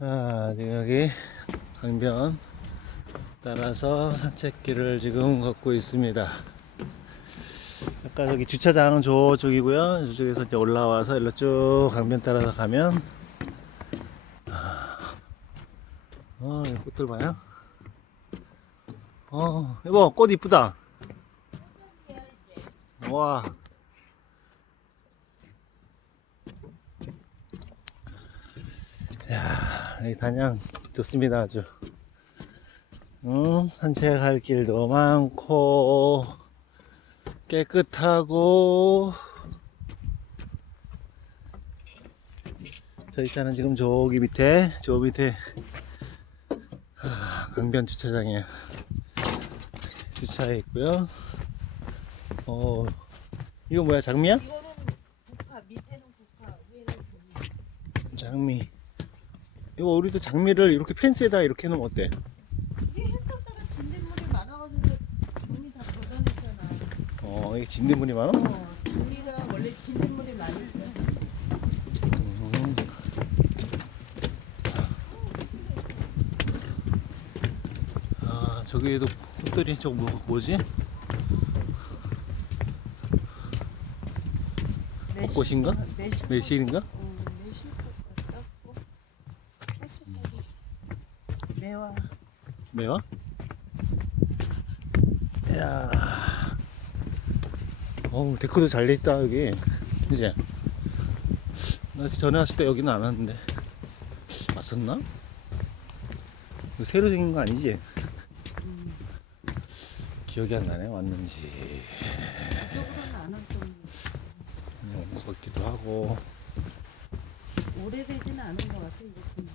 아, 지금 여기 강변 따라서 산책길을 지금 걷고 있습니다. 아까 저기 주차장은 저쪽이고요. 저쪽에서 이제 올라와서 일로 쭉 강변 따라서 가면 아, 어, 이 꽃들 봐요. 어, 여보, 꽃 이쁘다. 와. 야, 이 단양 좋습니다, 아주. 음, 산책할 길도 많고, 깨끗하고, 저희 차는 지금 저기 밑에, 저 밑에, 아, 강변 주차장에 주차해 있고요. 어, 이거 뭐야, 장미야? 장미. 이거 우리도 장미를 이렇게 펜스에다 이렇게 해놓으면 어때? 이게 햇살따라 진딧물이 많아가지고 눈이 다 걷어냈잖아. 어, 이게 진딧물이 많아? 어, 장미가 원래 진딧물이 많은데. 음. 아, 저기에도 꽃들이 저거 뭐, 뭐지? 벚꽃인가? 매실. 매실인가? 어, 매실꽃 같고. 햇빛이 매화. 매화? 이야. 어우, 데코도 잘 돼 있다, 여기. 이제. 나 전에 왔을 때 여기는 안 왔는데. 왔었나? 이거 새로 생긴 거 아니지? 음, 기억이 안 나네, 왔는지. 그쪽으로는 안 왔었는데. 음, 걷기도 하고. 오래되지는 않은 것 같아, 이것도.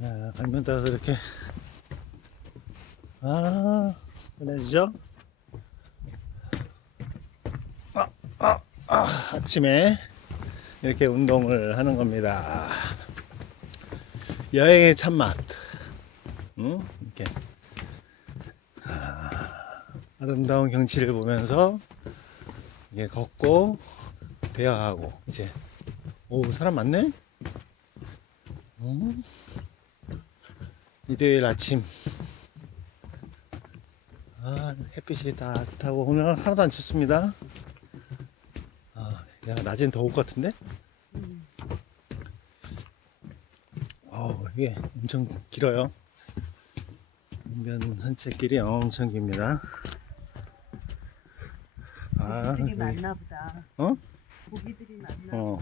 야, 강변 따라서 이렇게. 아, 끝내주죠? 아, 아, 아, 아침에 이렇게 운동을 하는 겁니다. 여행의 참맛. 응? 이렇게. 아, 아름다운 경치를 보면서 이게 걷고 대화하고 이제 오 사람 많네? 응? 일요일 아침 아 햇빛이 따뜻하고 오늘 하나도 안 춥습니다 아, 야 낮엔 더울 것 같은데 음. 어 이게 엄청 길어요 강변 산책길이 엄청 깁니다 아 고기들이 많나 보다. 어? 고기들이 많나 어.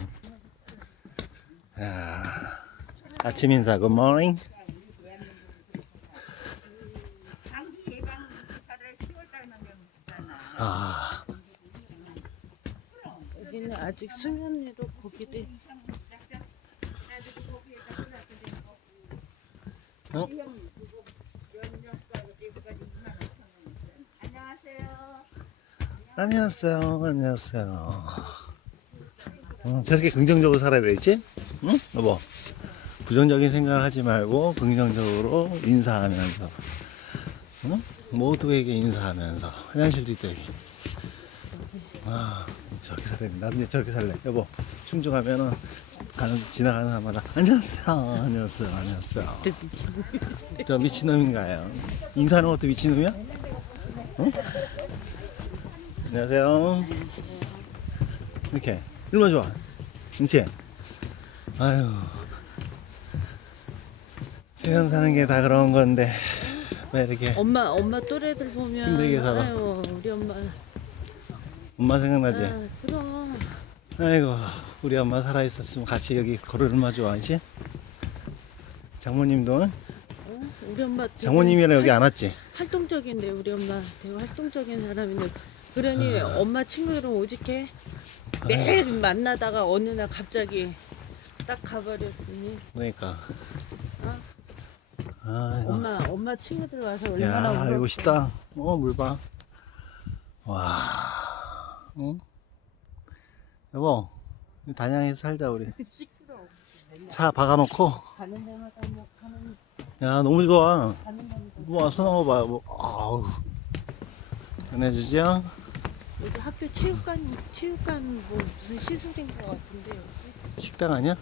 야, 아침 인사. 감기 예방 주사를 10월달 나면 주잖 아. 아, 여기는 아직 수면 위로 고기들 어? 안녕하세요, 안녕하세요. 어, 저렇게 긍정적으로 살아야 되지? 응? 여보. 부정적인 생각을 하지 말고 긍정적으로 인사하면서, 응? 모두에게 인사하면서 화장실도 있다 여기. 아, 저렇게 돼. 나도 저렇게 살래. 여보, 충주 가면은 가는 지나가는 사람마다 안녕하세요, 안녕하세요, 안녕하세요. 또 미친 저 미친놈인가요? 인사하는 것도 미친놈이야? 어? 안녕하세요. 이렇게 얼마나 좋아? 그치? 아유 세상 사는 게 다 그런 건데 왜 이렇게 엄마 엄마 또래들 보면 힘들게 살아. 아유 우리 엄마 엄마 생각나지? 아, 그럼 아이고 우리 엄마 살아 있었으면 같이 여기 걸을 좋아 그치? 장모님도 어? 우리 엄마 되게 장모님이랑 여기 안 왔지? 활동적인데 우리 엄마 되게 활동적인 사람인데 그러니 아. 엄마 친구들은 오직해 매일 만나다가 어느 날 갑자기 딱 가버렸으니 그러니까 어? 아이고 엄마 엄마 친구들 와서 얼마나 야, 울었어. 이거 멋있다. 어, 물 봐. 와. 응? 여보, 이 단양에서 살자, 우리. 시끄러워. 차 박아놓고. 가는 데마다 뭐 가는 야, 너무 좋아. 가는 데마다 와, 소나무 봐. 뭐, 아우. 끝내주죠? 여기 학교 체육관 체육관 뭐 무슨 시설인 것 같은데 여기 식당 아니야?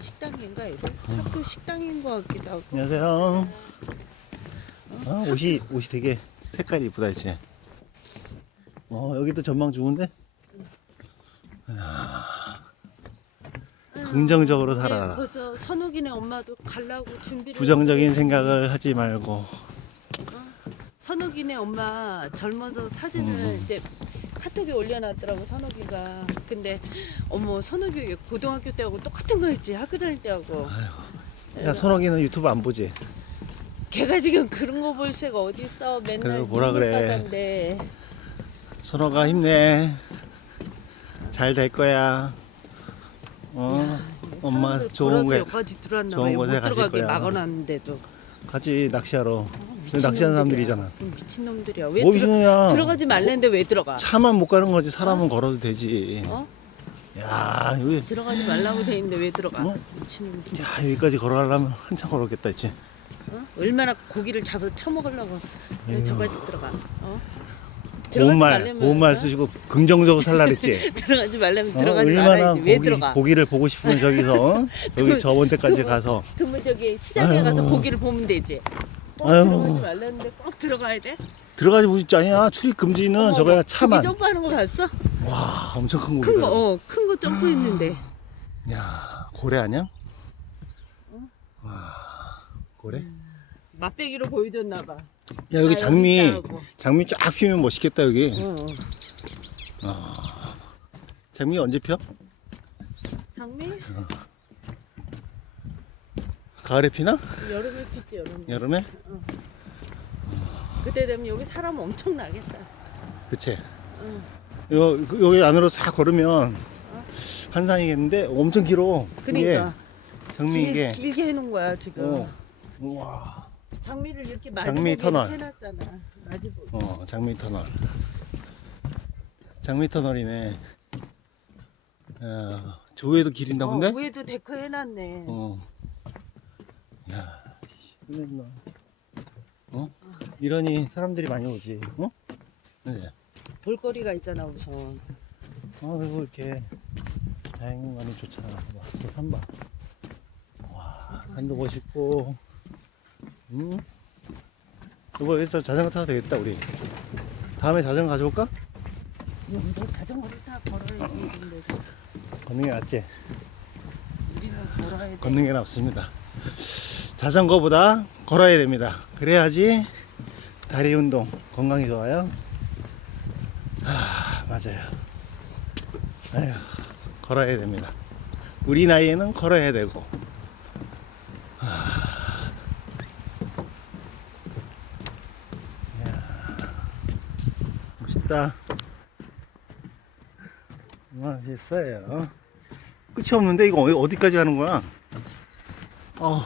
식당인가 음. 학교 식당인 것 같기도 하고 안녕하세요. 어, 옷이 옷이 되게 색깔이 이쁘다 이제. 어 여기도 전망 좋은데? 아유, 긍정적으로 네, 살아라. 벌써 선욱이네 엄마도 가려고 준비를 부정적인 생각을 하지 말고. 선욱이네 엄마 젊어서 사진을 음. 이제 카톡에 올려놨더라고 선욱이가 근데 어머 선욱이 고등학교 때하고 똑같은 거였지 학교 다닐 때하고 야 선옥이는 유튜브 안 보지? 걔가 지금 그런 거 볼 새가 어디 있어 맨날 그래도 뭐라 그래. 눈물바다인데. 선옥아 힘내. 잘 될 거야. 어 야, 엄마 좋은 들어왔나 좋은. 곳에 못 가실 거야. 막아놨는데도 같이 낚시하러. 어, 낚시하는 미친놈들이야. 사람들이잖아. 미친 놈들이야 왜 뭐 들어, 미친놈이야. 들어가지 말랬는데 왜 들어가 차만 못 가는 거지 사람은 걸어도 되지. 어? 야 여기 들어가지 말라고 돼 있는데 왜 들어가 어? 미친 놈들 야 여기까지 걸어가려면 한참 걸었겠다 이제. 어? 얼마나 고기를 잡아서 처먹으려고 왜. 저까지 들어가 어? 고운 말, 고운 말 어? 쓰시고 긍정적으로 살라 그랬지. 들어가지 말라면 어? 들어가지 얼마나 말아야지 왜 고기, 들어가 고기를 보고 싶으면 저기서 어? 여기 그- 저번 때까지 그- 가서 그러면 저기 시장에 아유. 가서 고기를 보면 되지 꼭 아유. 들어가지 말랬는데 꼭 들어가야 돼? 들어가지 보지 아니야. 출입 금지는 어머, 저거야 차만. 고기 점프하는 거 봤어? 와 엄청 큰큰 고기다. 거, 어, 큰 거 점프했는데. 야 고래 아니야? 어? 와 고래? 맛배기로 보여줬나 봐. 야 여기 아, 장미. 장미 쫙 피면 멋있겠다 여기. 어, 어. 아, 장미 언제 펴? 장미? 가을에 피나? 여름에 피지 여름에. 여름에? 그때 되면 여기 사람 엄청 나겠다. 그치. 응. 요, 그- 여기 안으로 싹 걸으면 환상이겠는데 엄청 길어. 그러니까 장미 길, 이게. 길게 해놓은 거야 지금. 어. 우와. 장미를 이렇게 많이 장미 터널. 해놨잖아. 어, 장미 터널. 장미 터널이네. 야, 저 위에도 길인가 본데? 어, 위에도 데코 해놨네. 어. 야, 이랬나. 어? 이러니 사람들이 많이 오지. 어? 네. 볼거리가 있잖아 우선. 아, 그리고 이렇게 자연관이 좋잖아. 봐, 저 산봐. 와, 산도 멋있고. 응? 이거 여기서 자전거 타도 되겠다, 우리. 다음에 자전거 가져올까? 여기도 자전거를 타 걸어야지. 근데 걷는 게 낫지? 우리는 걸어야 돼. 걷는 게 낫습니다. 자전거보다 걸어야 됩니다. 그래야지 다리 운동 건강이 좋아요. 아 맞아요. 아휴, 걸어야 됩니다. 우리 나이에는 걸어야 되고. 아. 이야, 멋있다. 멋있어요. 끝이 없는데 이거 어디- 어디까지 가는 거야? 어